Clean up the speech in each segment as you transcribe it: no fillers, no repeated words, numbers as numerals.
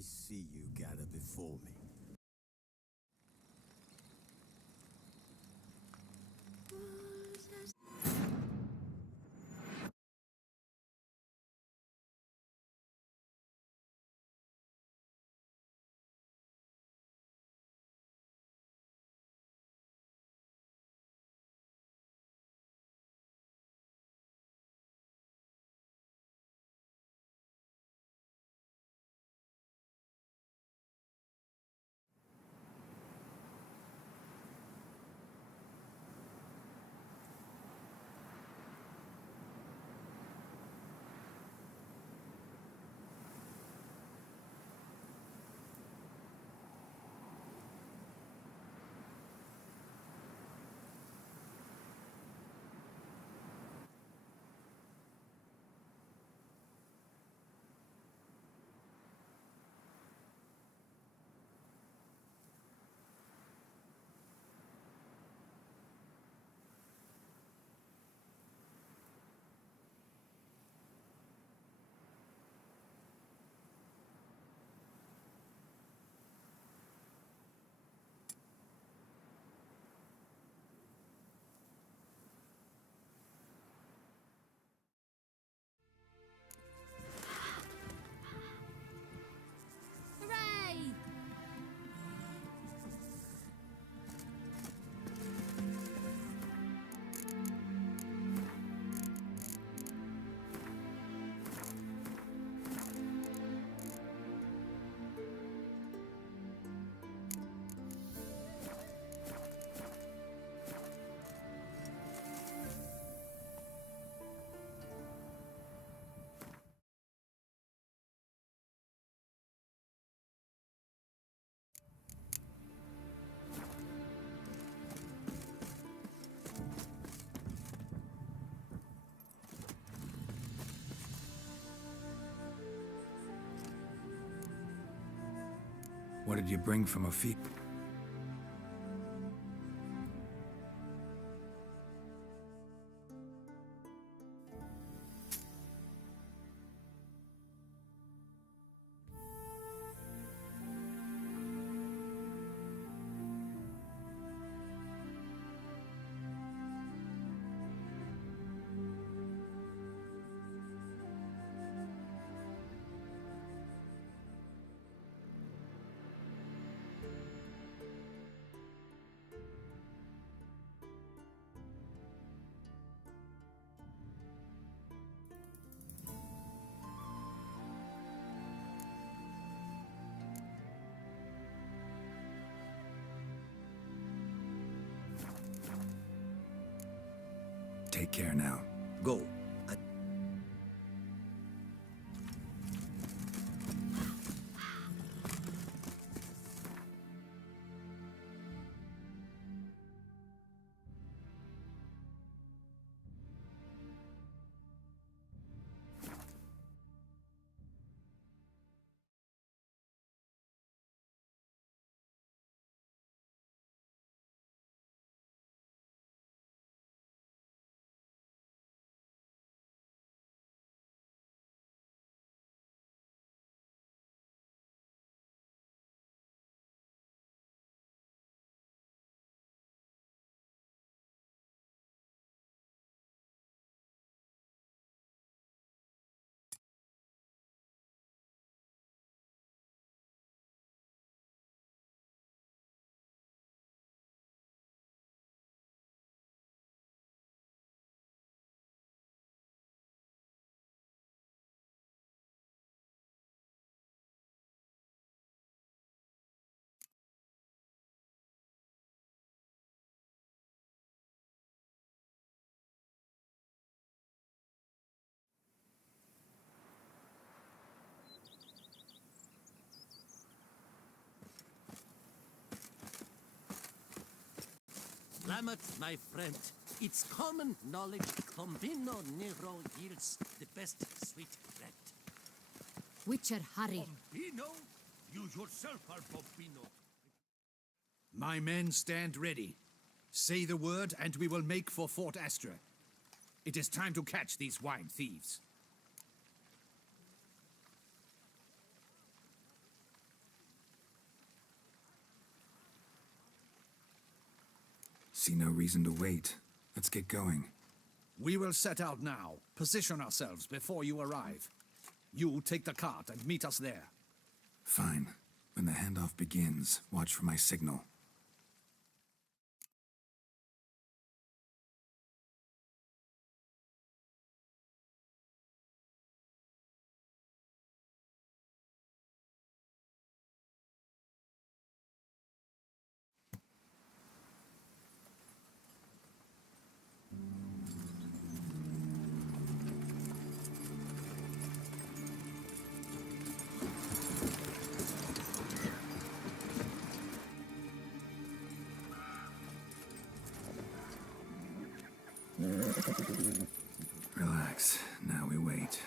I see you gather before me. Hooray! What did you bring from Afik? Take care now. Go. Lamet, my friend, it's common knowledge Bombino Nero yields the best sweet bread. Witcher, hurry. Bombino? You yourself are Bombino. My men stand ready. Say the word, and we will make for Fort Astra. It is time to catch these wine thieves. See no reason to wait. Let's get going. We will set out now. Position ourselves before you arrive. You take the cart and meet us there. Fine. When the handoff begins, watch for my signal. Relax. Now we wait.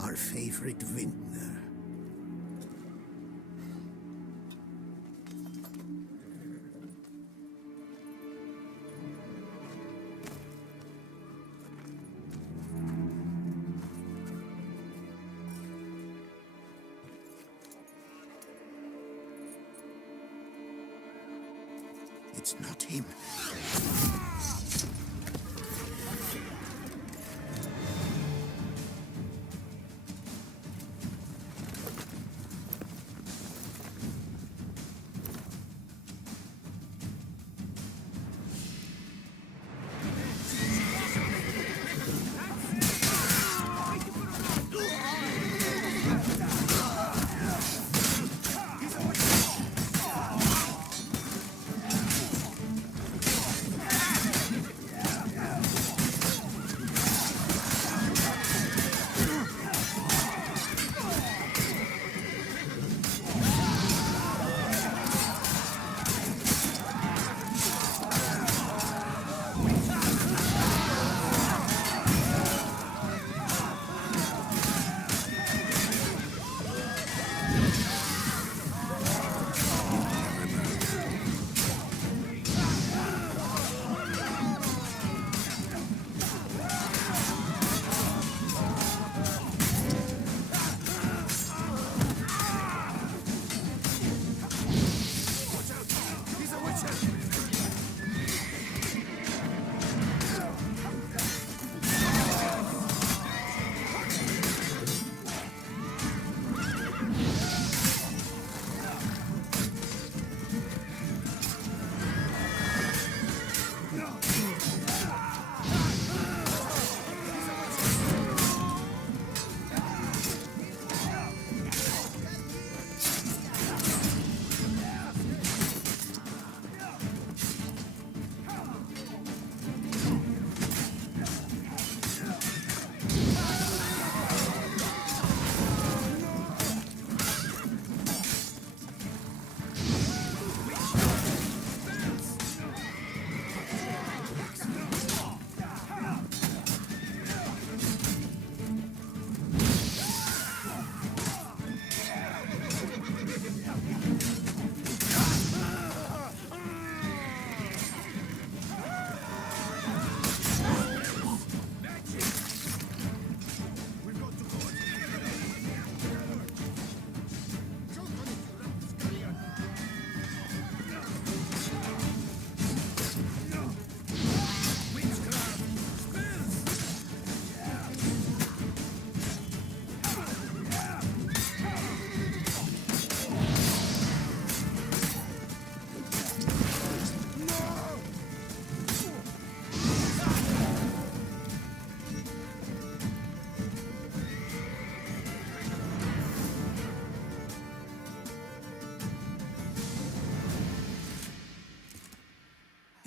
Our favorite vintner. It's not him.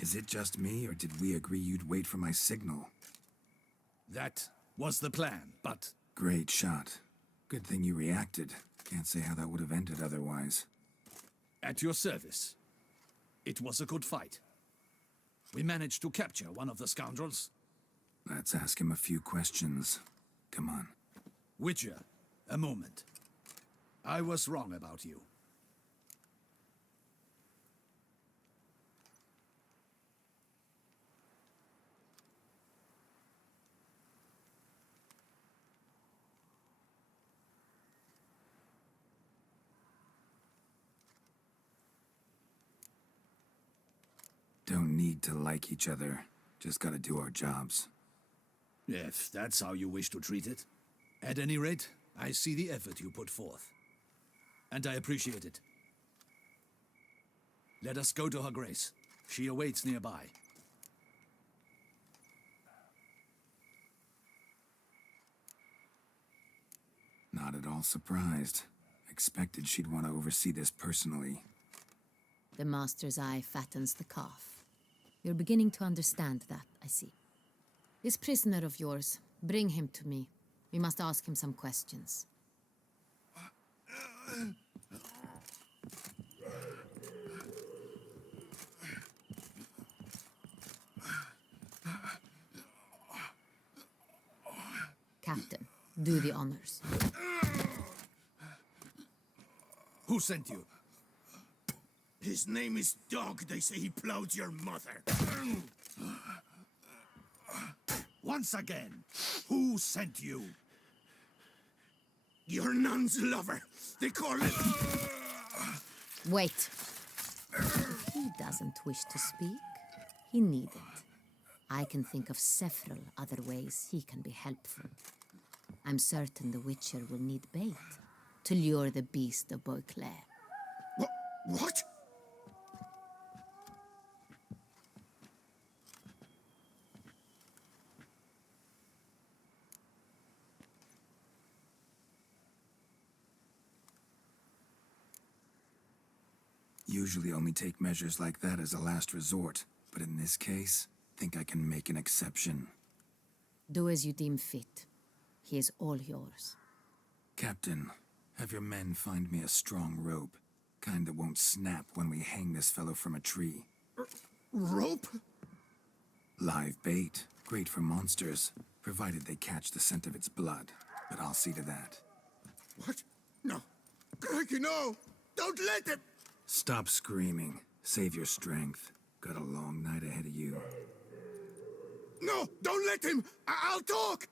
Is it just me, or did we agree you'd wait for my signal? That was the plan, but Great shot. Good thing you reacted. Can't say how that would have ended otherwise. at your service. It was a good fight. We managed to capture one of the scoundrels. Let's ask him a few questions. Come on. Witcher, A moment. I was wrong about you. Don't need to like each other. Just gotta do our jobs. If that's how you wish to treat it. At any rate, I see the effort you put forth. And I appreciate it. Let us go to Her Grace. She awaits nearby. Not at all surprised. Expected she'd want to oversee this personally. The Master's eye fattens the calf. You're beginning to understand that, I see. This prisoner of yours, bring him to me. We must ask him some questions. Captain, do the honors. Who sent you? His name is Dog. They say he plowed your mother. Once again, who sent you? Your nun's lover. They call it... Wait. He doesn't wish to speak. He needn't. I can think of several other ways he can be helpful. I'm certain the Witcher will need bait to lure the beast of Beauclair. What? Usually only take measures like that as a last resort, but in this case, think I can make an exception. Do as you deem fit. He is all yours. Captain, have your men find me a strong rope. Kind that won't snap when we hang this fellow from a tree. Rope? Live bait. Great for monsters, provided they catch the scent of its blood. But I'll see to that. What? No. Craigie, no! Don't let him! Stop screaming. Save your strength. Got a long night ahead of you. No! Don't let him! I'll talk!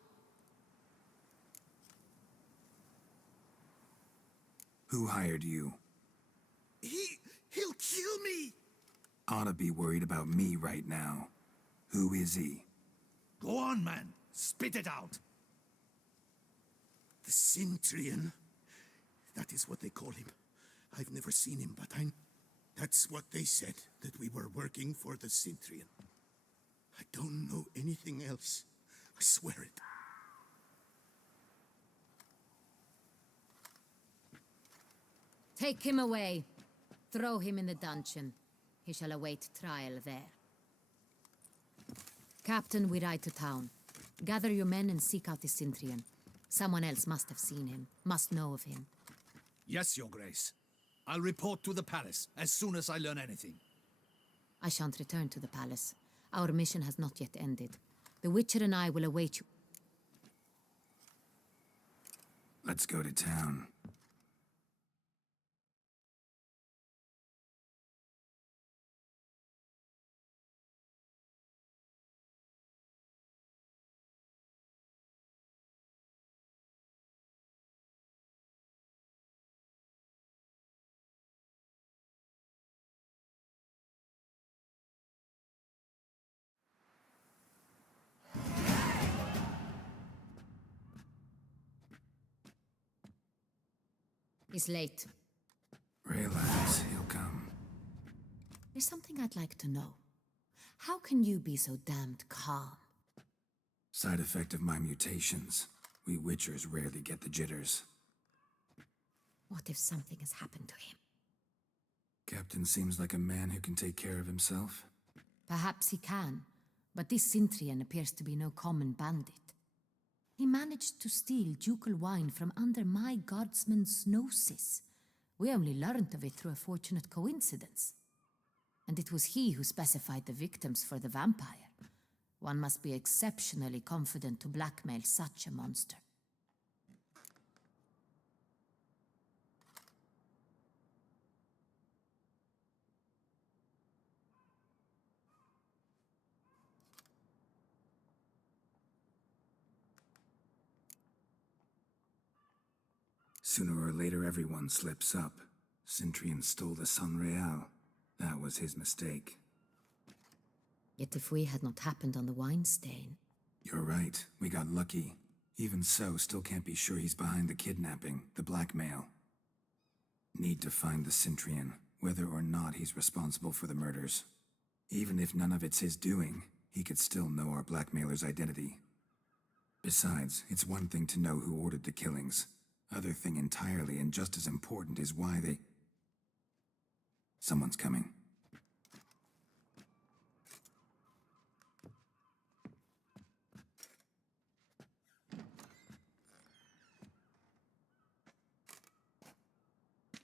Who hired you? He'll kill me! Ought to be worried about me right now. Who is he? Go on, man. Spit it out. The Cintrian. That is what they call him. I've never seen him, but that's what they said, that we were working for the Cintrian. I don't know anything else. I swear it. Take him away. Throw him in the dungeon. He shall await trial there. Captain, we ride to town. Gather your men and seek out the Cintrian. Someone else must have seen him, must know of him. Yes, Your Grace. I'll report to the palace as soon as I learn anything. I shan't return to the palace. Our mission has not yet ended. The Witcher and I will await you. Let's go to town. He's late. Relax, he'll come. There's something I'd like to know. How can you be so damned calm? Side effect of my mutations. We Witchers rarely get the jitters. What if something has happened to him? Captain seems like a man who can take care of himself. Perhaps he can, but this Cintrian appears to be no common bandit. He managed to steal ducal wine from under my guardsman's noses. We only learned of it through a fortunate coincidence. And it was he who specified the victims for the vampire. One must be exceptionally confident to blackmail such a monster. Sooner or later, everyone slips up. Cintrian stole the San Real. That was his mistake. Yet if we had not happened on the wine stain... You're right. We got lucky. Even so, still can't be sure he's behind the kidnapping, the blackmail. Need to find the Cintrian, whether or not he's responsible for the murders. Even if none of it's his doing, he could still know our blackmailer's identity. Besides, it's one thing to know who ordered the killings. Other thing entirely, and just as important, is why they... Someone's coming.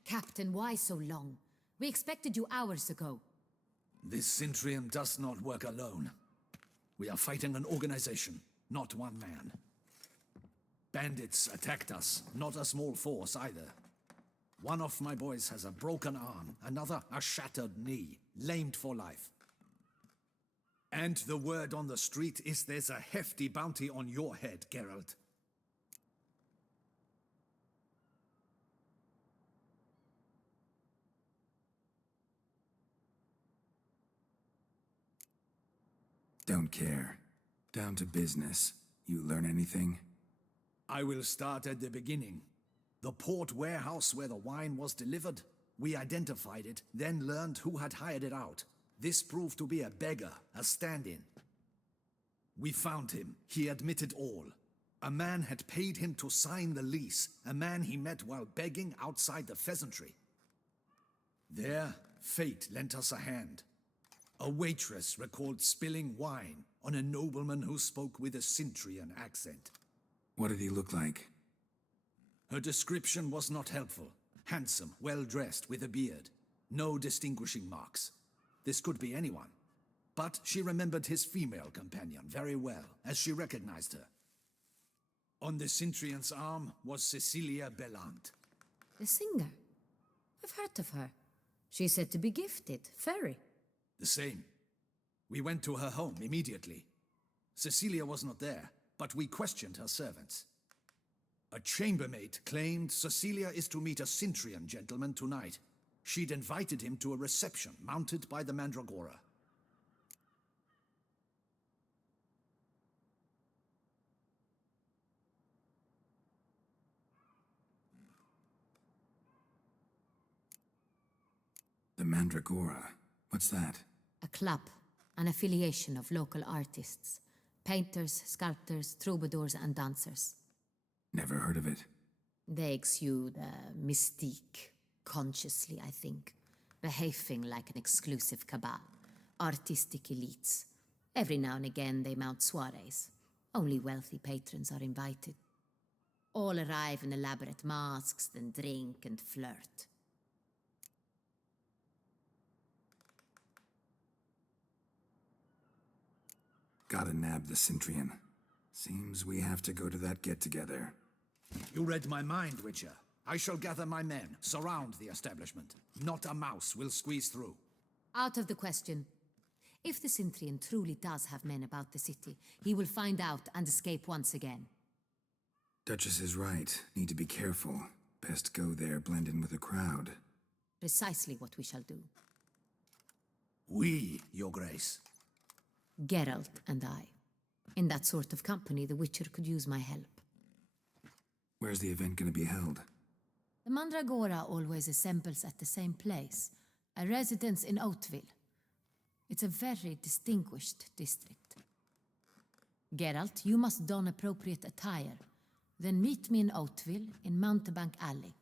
Captain, why so long? We expected you hours ago. This Cintrian does not work alone. We are fighting an organization, not one man. Bandits attacked us, not a small force either. One of my boys has a broken arm, another a shattered knee, lamed for life. And the word on the street is there's a hefty bounty on your head, Geralt. Don't care. Down to business. You learn anything? I will start at the beginning. The port warehouse where the wine was delivered. We identified it, then learned who had hired it out. This proved to be a beggar, a stand-in. We found him. He admitted all. A man had paid him to sign the lease, a man he met while begging outside the pheasantry. There, fate lent us a hand. A waitress recalled spilling wine on a nobleman who spoke with a Cintrian accent. What did he look like? Her description was not helpful. Handsome, well-dressed, with a beard. No distinguishing marks. This could be anyone. But she remembered his female companion very well, as she recognized her. On the Cintrian's arm was Cecilia Bellant. The singer? I've heard of her. She's said to be gifted, fairy. The same. We went to her home immediately. Cecilia was not there, but we questioned her servants. A chambermaid claimed Cecilia is to meet a Cintrian gentleman tonight. She'd invited him to a reception mounted by the Mandragora. The Mandragora? What's that? A club, an affiliation of local artists. Painters, sculptors, troubadours and dancers. Never heard of it. They exude mystique, consciously, I think. Behaving like an exclusive cabal. Artistic elites. Every now and again they mount soirees. Only wealthy patrons are invited. All arrive in elaborate masks, then drink and flirt. Gotta nab the Cintrian. Seems we have to go to that get-together. You read my mind, Witcher. I shall gather my men, surround the establishment. Not a mouse will squeeze through. Out of the question. If the Cintrian truly does have men about the city, he will find out and escape once again. Duchess is right. Need to be careful. Best go there, blend in with the crowd. Precisely what we shall do. We, Your Grace. Geralt and I. In that sort of company, the Witcher could use my help. Where's the event gonna be held? The Mandragora always assembles at the same place, a residence in Oatville. It's a very distinguished district. Geralt, you must don appropriate attire. Then meet me in Oatville in Mountebank Alley.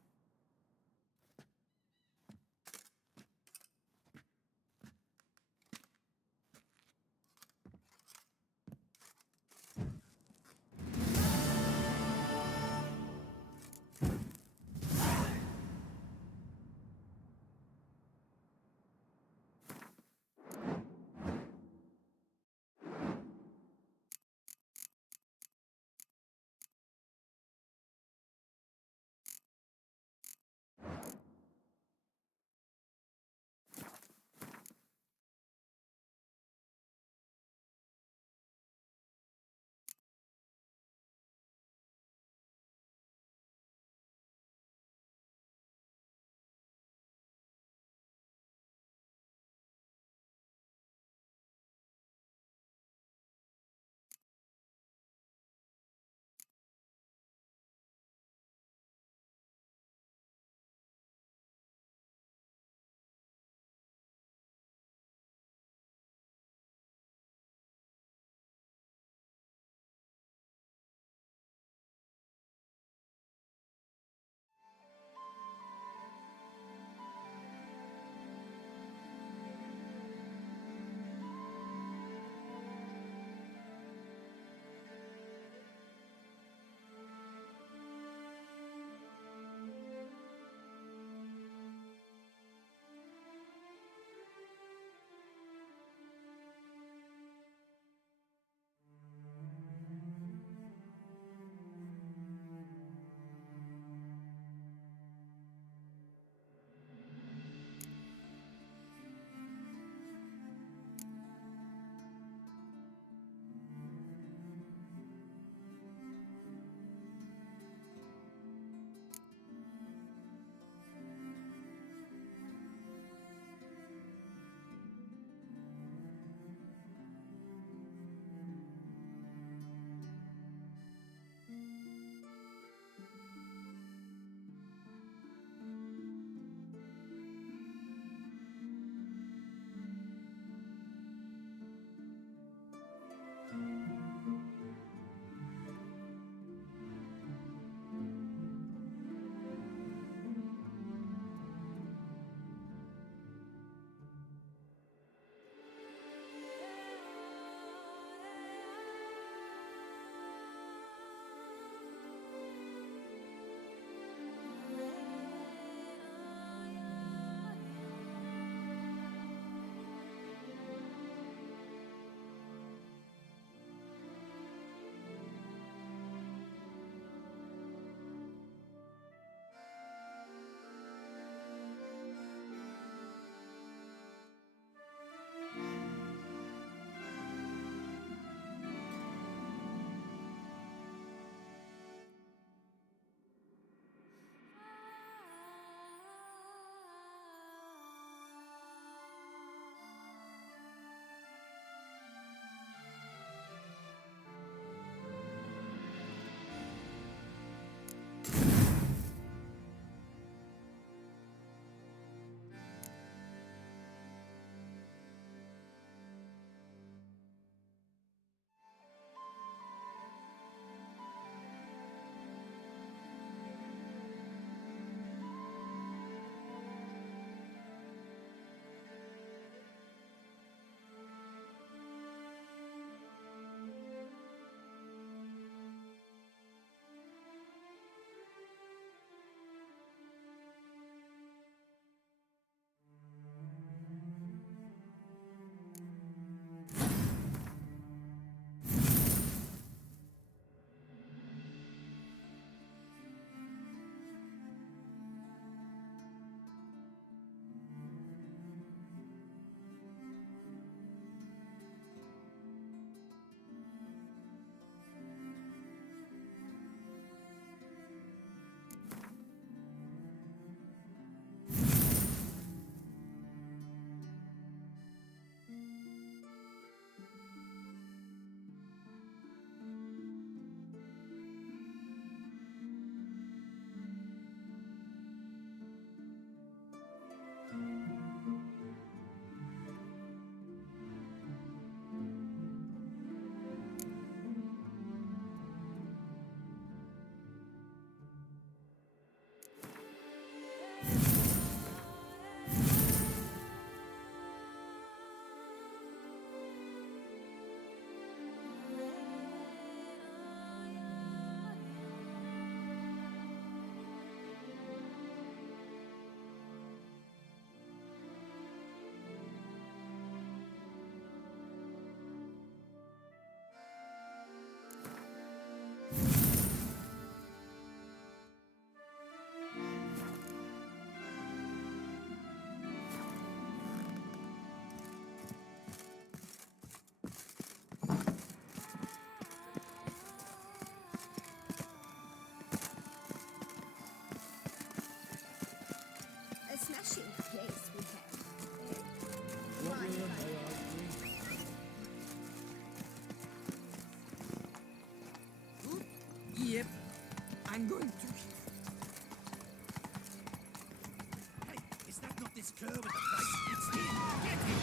Hey, is that not this cur with the price? It's him! Get him!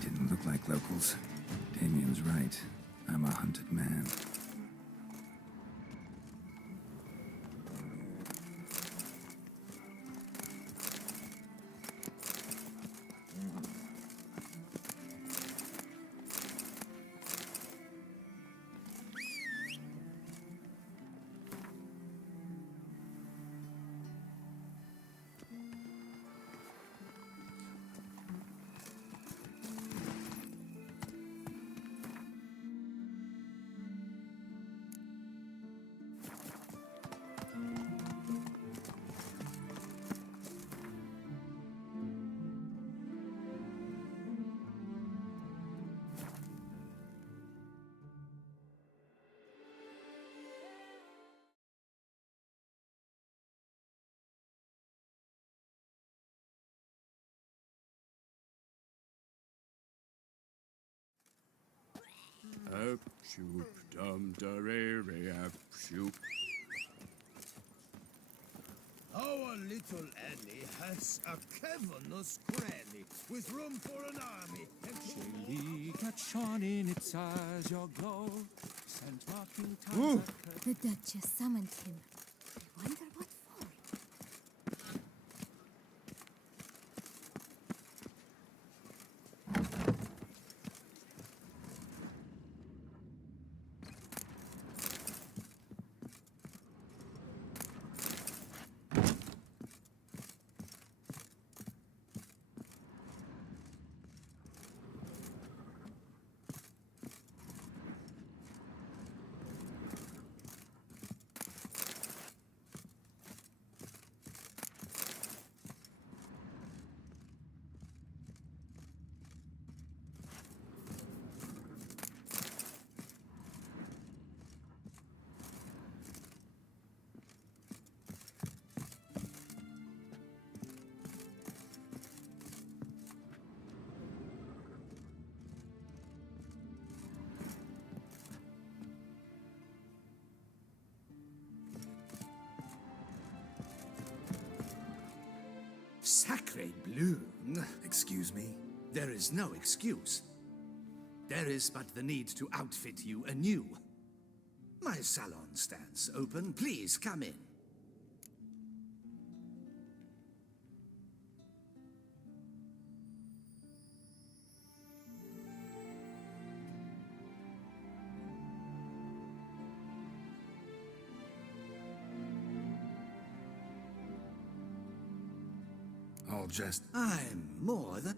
Didn't look like locals. Damien's right. I'm a hunted man. Up, shoop, dum, da, re, re, up, shoop. Our little Annie has a cavernous cranny with room for an army. Chilly, catch on in its eyes, your glow. Sent rocking times that The Duchess summoned him. I wonder what for. Sacre bleu! Excuse me? There is no excuse. There is but the need to outfit you anew. My salon stands open. Please come in. All just... I'm more than...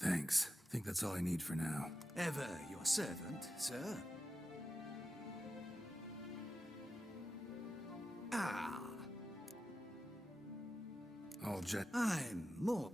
Thanks. Think that's all I need for now. Ever your servant, sir. Ah. All jet. I'm more.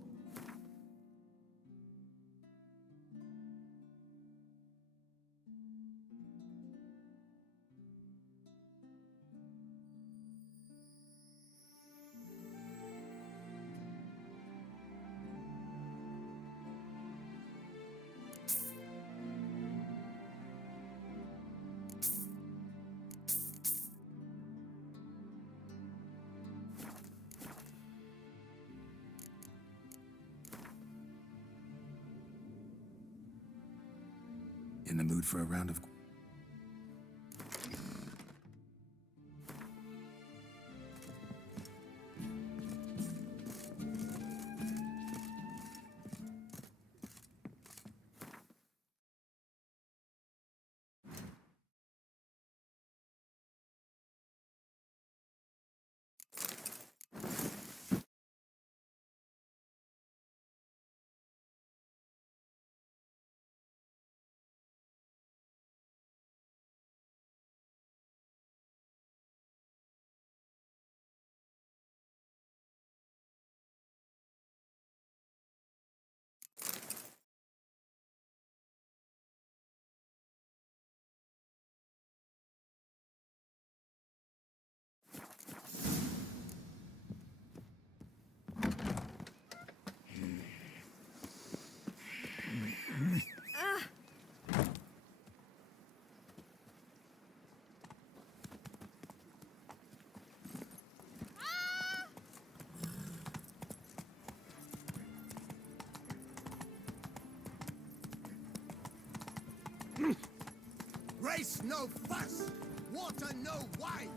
In the mood for a round of... Race no fuss! Water no wine!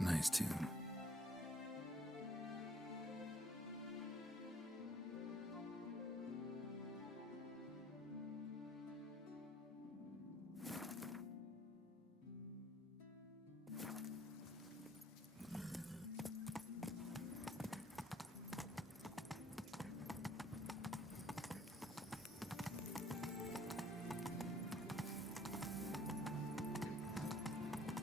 Nice tune.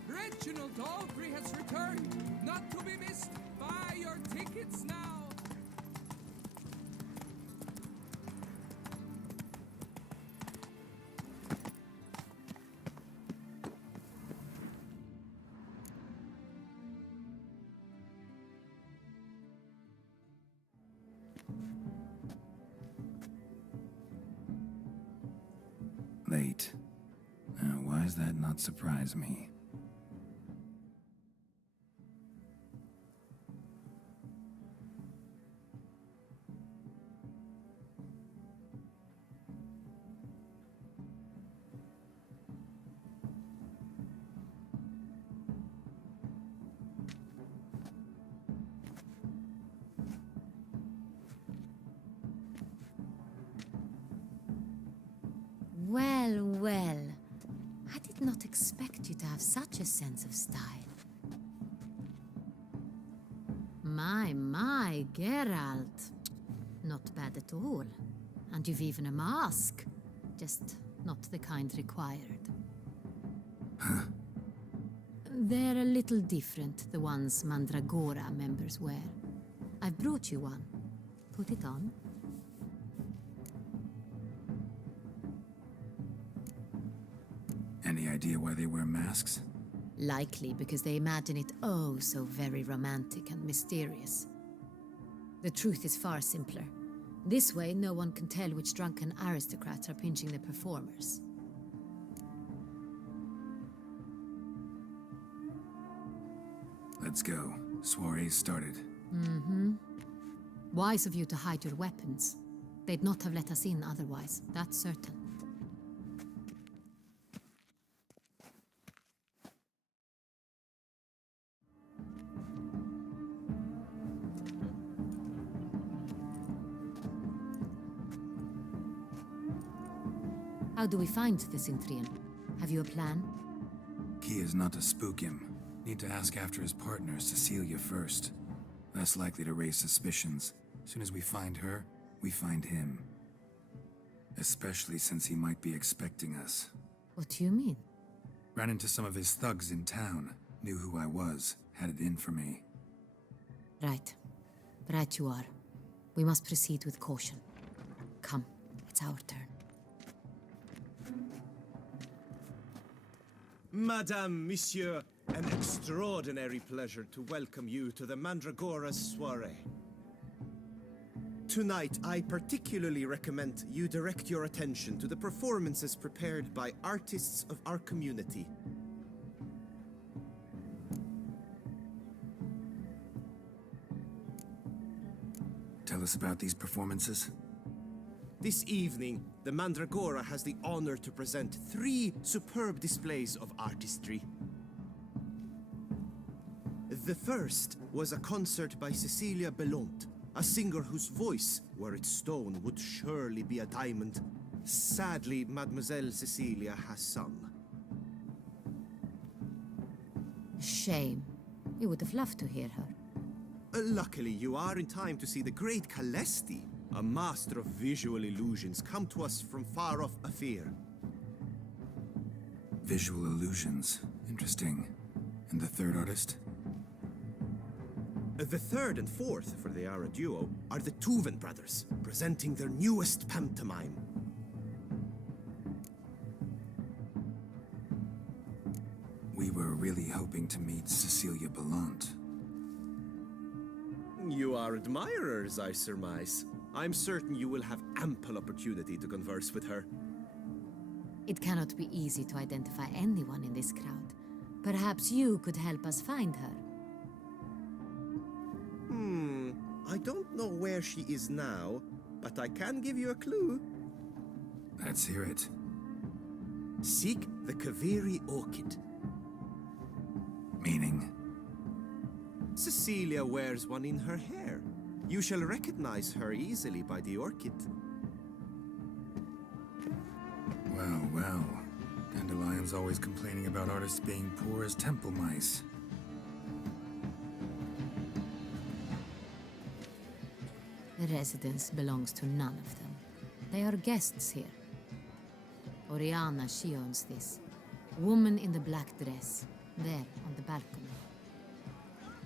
Reginald Aubrey has returned, not to be missed. Buy your tickets now. Late. Now, why does that not surprise me? Well, well. I did not expect you to have such a sense of style. My, Geralt. Not bad at all. And you've even a mask. Just not the kind required. They're a little different, the ones Mandragora members wear. I've brought you one. Put it on. Any idea why they wear masks? Likely because they imagine it oh so very romantic and mysterious. The truth is far simpler. This way, no one can tell which drunken aristocrats are pinching the performers. Let's go. Soiree's started. Wise of you to hide your weapons. They'd not have let us in otherwise, that's certain. How do we find the Cintrian? Have you a plan? Key is not to spook him. Need to ask after his partner, Cecilia, first. Less likely to raise suspicions. As soon as we find her, we find him. Especially since he might be expecting us. What do you mean? Ran into some of his thugs in town. Knew who I was. had it in for me. Right. Right you are. We must proceed with caution. Come, it's our turn. Madame, Monsieur, an extraordinary pleasure to welcome you to the Mandragora's soiree. Tonight, I particularly recommend you direct your attention to the performances prepared by artists of our community. Tell us about these performances. This evening, the Mandragora has the honor to present 3 superb displays of artistry. The first was a concert by Cecilia Belont, a singer whose voice, were it stone, would surely be a diamond. Sadly, Mademoiselle Cecilia has sung. Shame. We would have loved to hear her. Luckily, you are in time to see the great Calesti, a master of visual illusions, come to us from far off Afir. Visual illusions. Interesting. And the third artist? The third and fourth, for they are a duo, are the Tuven brothers, presenting their newest pantomime. We were really hoping to meet Cecilia Belont. You are admirers, I surmise. I'm certain you will have ample opportunity to converse with her. It cannot be easy to identify anyone in this crowd. Perhaps you could help us find her. I don't know where she is now, but I can give you a clue. Let's hear it. Seek the Kaviri orchid. Meaning? Cecilia wears one in her hair. You shall recognize her easily by the orchid. Well, well. Dandelion's always complaining about artists being poor as temple mice. The residence belongs to none of them. They are guests here. Oriana, she owns this. Woman in the black dress, there on the balcony.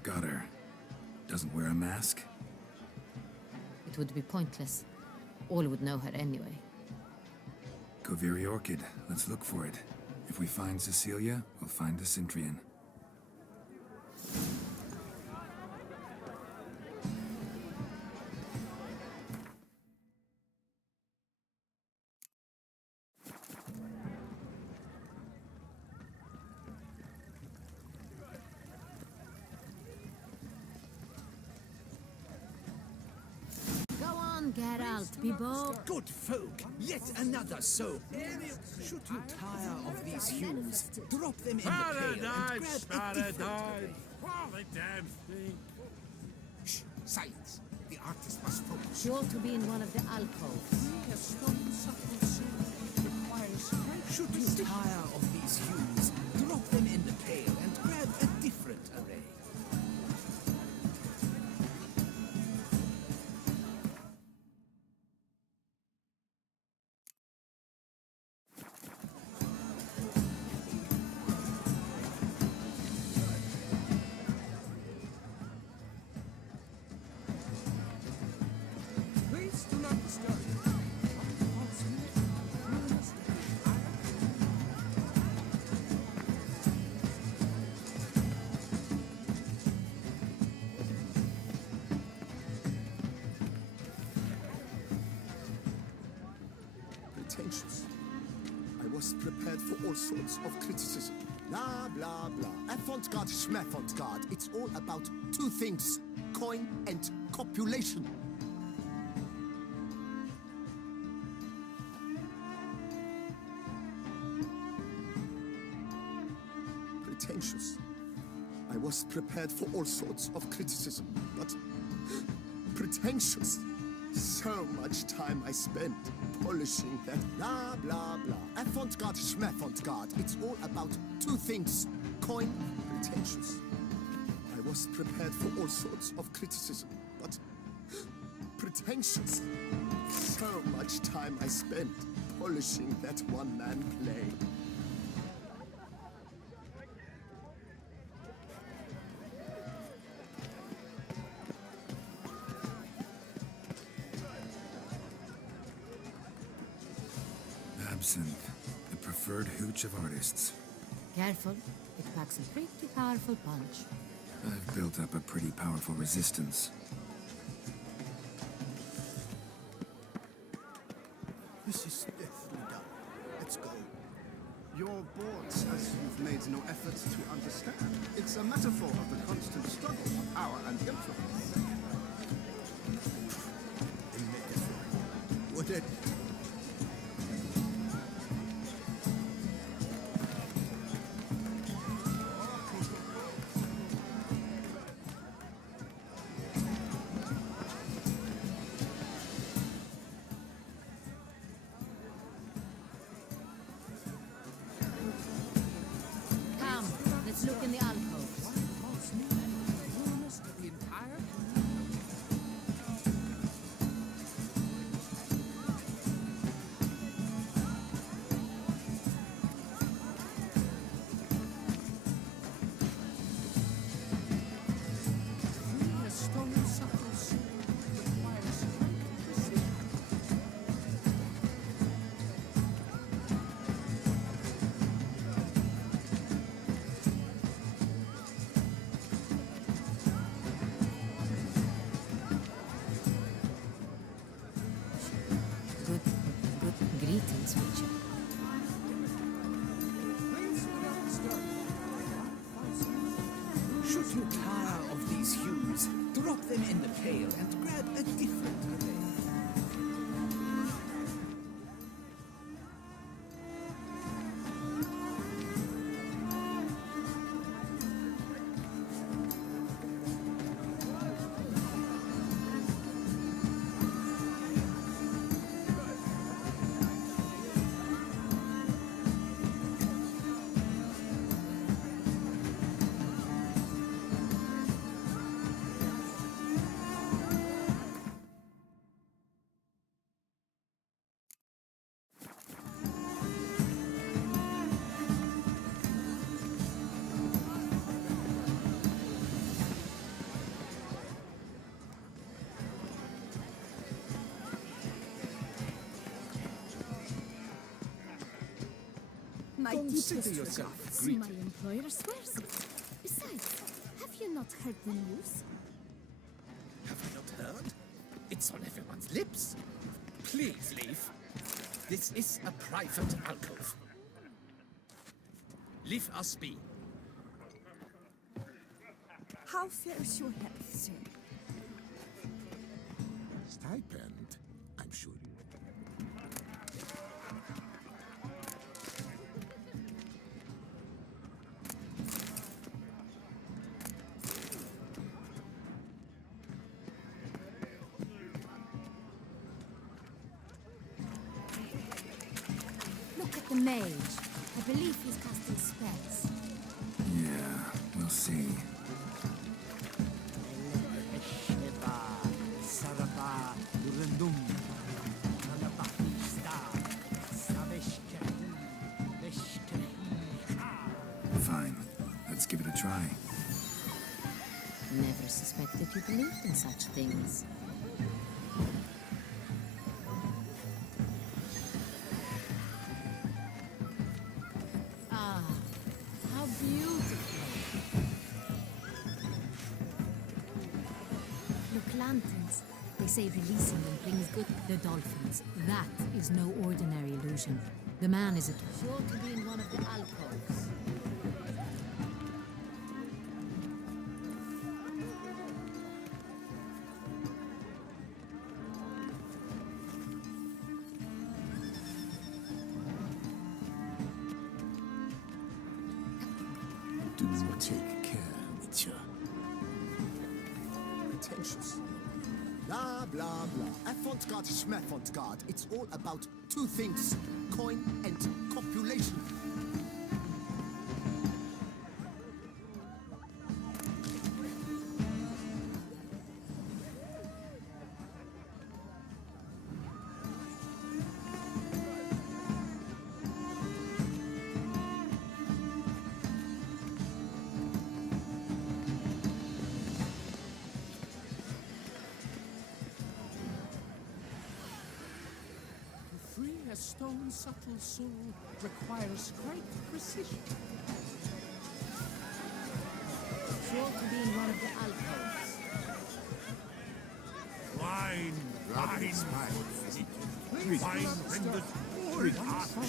Got her. Doesn't wear a mask? It would be pointless. All would know her anyway. Kaviri Orchid. Let's look for it. If we find Cecilia, we'll find the Cintrian. Go on, Geralt, be bold. Good folk, yet another soul. Should you tire of these hues, drop them in the pail and grab a different array. Oh, the damn thing. Shh, silence. The artist must focus. You ought to be in one of the alcoves. Should you tire of these hues, drop them in the pail and grab a different array. Please do not disturb. Pretentious. I was prepared for all sorts of criticism. Blah, blah, blah. Avant-garde, schmavant-garde. It's all about 2 things. Coin and copulation. Pretentious. I was prepared for all sorts of criticism, but pretentious. So much time I spent polishing that blah, blah, blah. Avant-garde, schmavant-garde. It's all about 2 things. Coin, pretentious. I was prepared for all sorts of criticism, but pretentious. So much time I spent polishing that one-man play. Absinthe, the preferred hooch of artists. Careful, it packs a pretty powerful punch. I've built up a pretty powerful resistance. This is deathly done. Let's go. You're bored as you've made no effort to understand. It's a metaphor of the constant struggle of power and influence. A metaphor. What a... Come, let's look in the alcoves. Rumors to the entire Free a stolen subtle soul requires strength to see. Good greetings, Witcher. Should you tire of these hues, drop them in the pail and grab a different array. My Consider deepest yourself regards. greeted. My employer swears it. Besides, have you not heard the news? Have you not heard? It's on everyone's lips. Please leave. This is a private alcove. Leave us be. How fares your health, sir? Stipend, I'm sure. Look at the mage. I believe he's casting spells. Yeah, we'll see. Fine. Let's give it a try. Never suspected you believed in such things. Ah, how beautiful. Look, lanterns. They say releasing them brings good to the dolphins. That is no ordinary illusion. The man is sure to be in one of the alcoves. Do take care, Witcher. Pretentious. Blah, blah, blah. Avant-garde, schmavant-garde. It's all about two things. Coin and copulation. Free a stone subtle soul requires great precision. Sure to be in one of the alcoves. Wine! Wine renders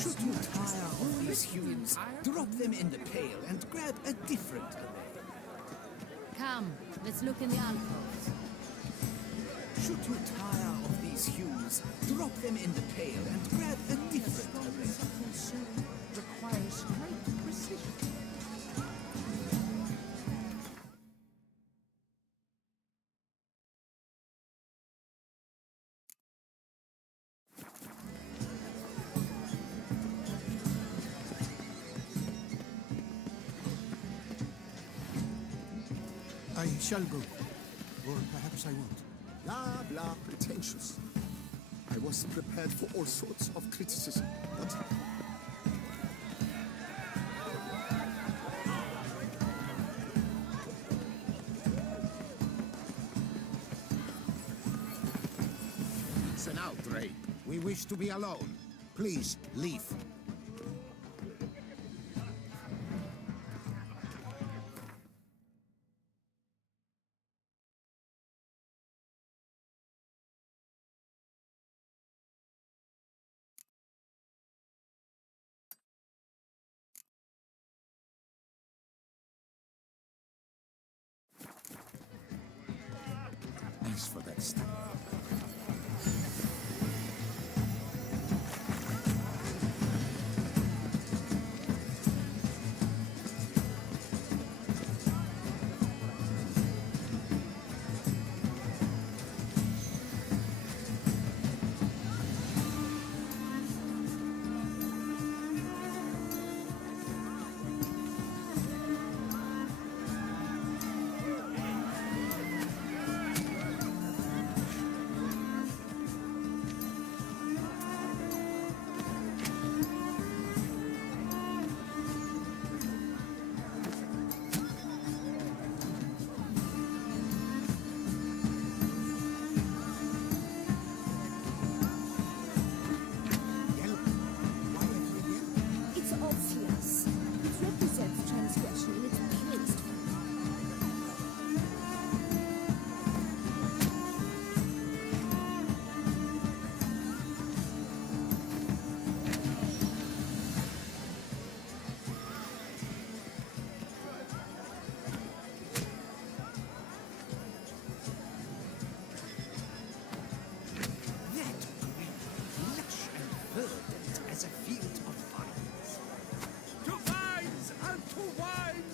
Should you tire of these hues, drop them in the pail and grab a different array. Come, let's look in the alcoves. Should you tire of these hues, drop them in the pail and grab a different array. Subtle soul requires great precision. I shall go. Or perhaps I won't. Blah, blah, pretentious. I was prepared for all sorts of criticism, but it's an outrage. We wish to be alone. Please, leave. Thanks for that stuff. It's obvious. It represents transgression in its purest form. That green, lush and verdant as a field of vines. To vines and to wine!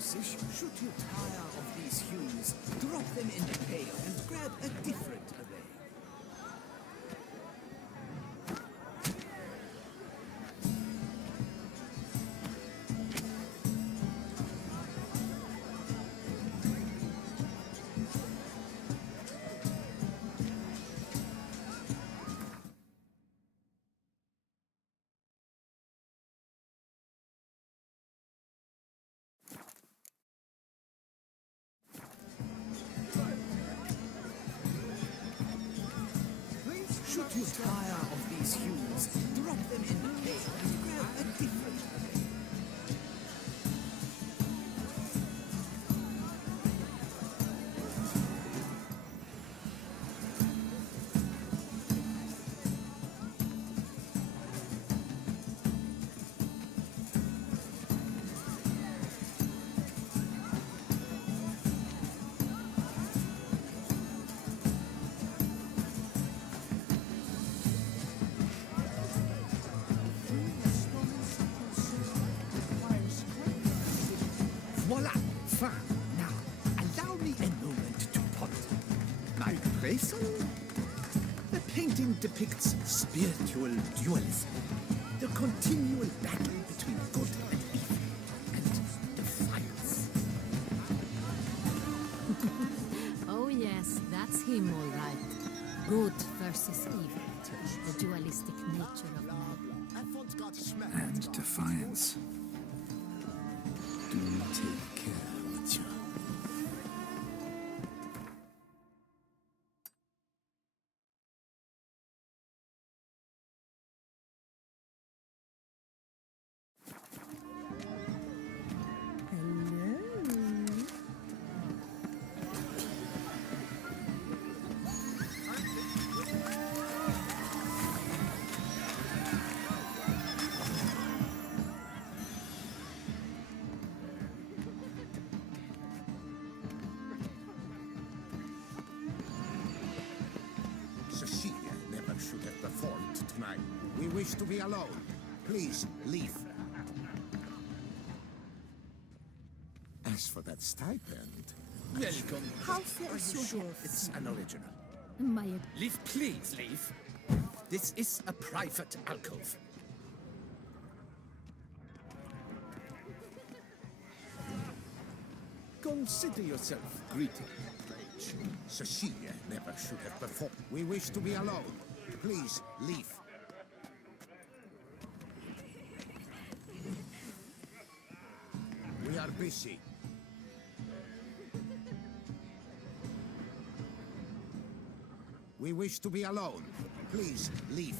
Should you tire of these hues, drop them in the pail and grab a different array. Should you tire of these hues, drop them in the pail and grab a different array. Voila! Fine. Now, allow me a moment to ponder. My appraisal? The painting depicts spiritual dualism, the continual battle between good and evil, and defiance. Oh yes, that's him all right. Good versus evil. The dualistic nature of man. Avant-garde schmack. And defiance. Do take care, Witcher. wish to be alone. Please, leave. As for that stipend... Welcome. How Are fair you is your sure health? it's an original? My Leave, please leave. This is a private alcove. Consider yourself greeted, Page. Cecilia never should have performed. We wish to be alone. Please, leave. We are busy. We wish to be alone. Please, leave.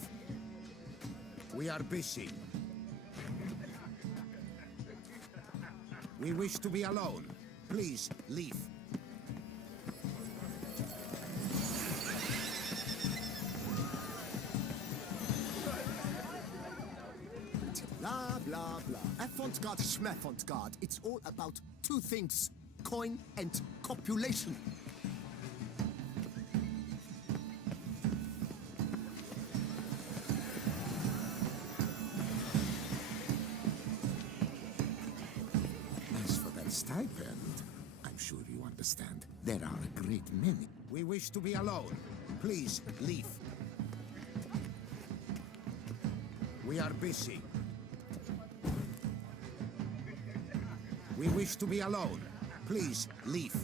We are busy. We wish to be alone. Please, leave. Blah, blah, blah. Avant-garde, schmeffant-garde. It's all about two things. Coin and copulation. As for that stipend, I'm sure you understand. There are a great many. We wish to be alone. Please, leave. We are busy. We wish to be alone. Please, leave.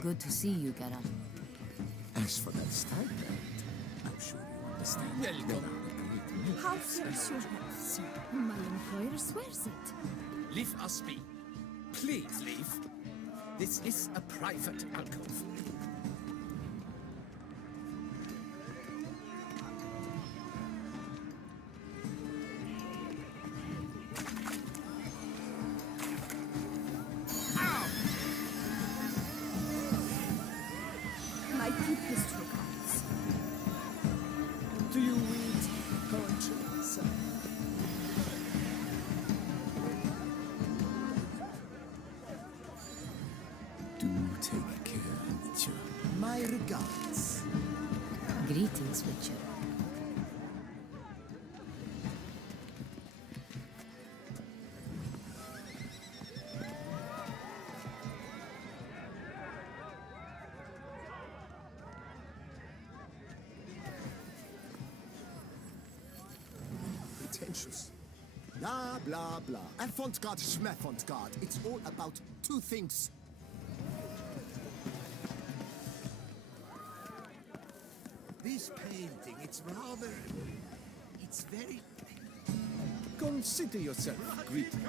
Good to see you, Geralt. As for that stipend, I'm sure you understand. Welcome. There are a great many. How fair is your health, sir? My employer swears it. Leave us be. Please leave. This is a private alcove. My deepest regards. Do you read poetry, sir? Do take care, Witcher. My regards. Greetings, Witcher. Pretentious. Blah, blah, blah. Avant-garde, schmeffant-garde. It's all about two things. This painting, it's rather... It's very... Consider yourself greeted.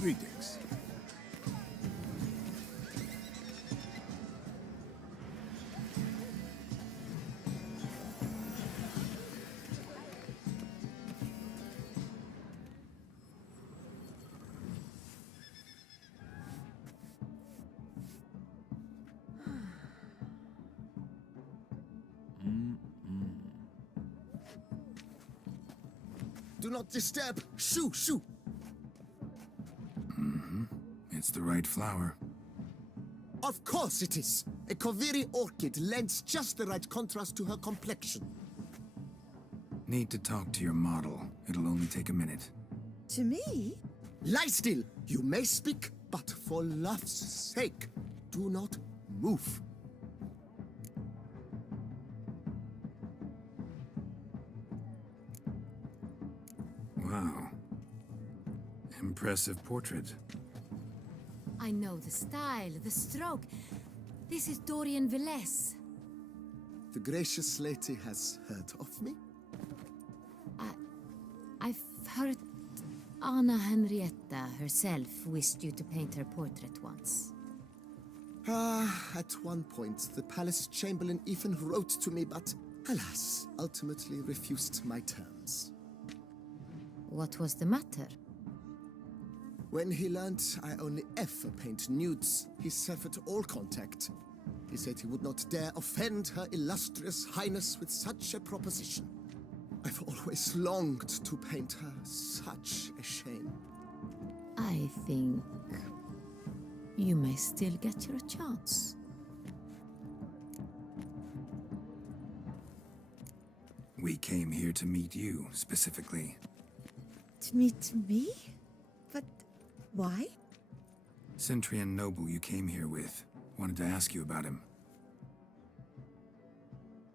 Greetings. Do not disturb! Shoo, shoo! It's the right flower. Of course it is! A Koviri orchid lends just the right contrast to her complexion. Need to talk to your model. It'll only take a minute. To me? Lie still! You may speak, but for love's sake, do not move. Wow. Impressive portrait. I know the style, the stroke. This is Dorian Velez. The gracious lady has heard of me? I've heard Anna Henrietta herself wished you to paint her portrait once. At one point, the palace chamberlain even wrote to me, but alas, ultimately refused my terms. What was the matter? When he learned I only ever paint nudes, he severed all contact. He said he would not dare offend her illustrious highness with such a proposition. I've always longed to paint her. Such a shame. I think You may still get your chance. We came here to meet you, specifically. To meet me? But why? Centrian noble you came here with. Wanted to ask you about him.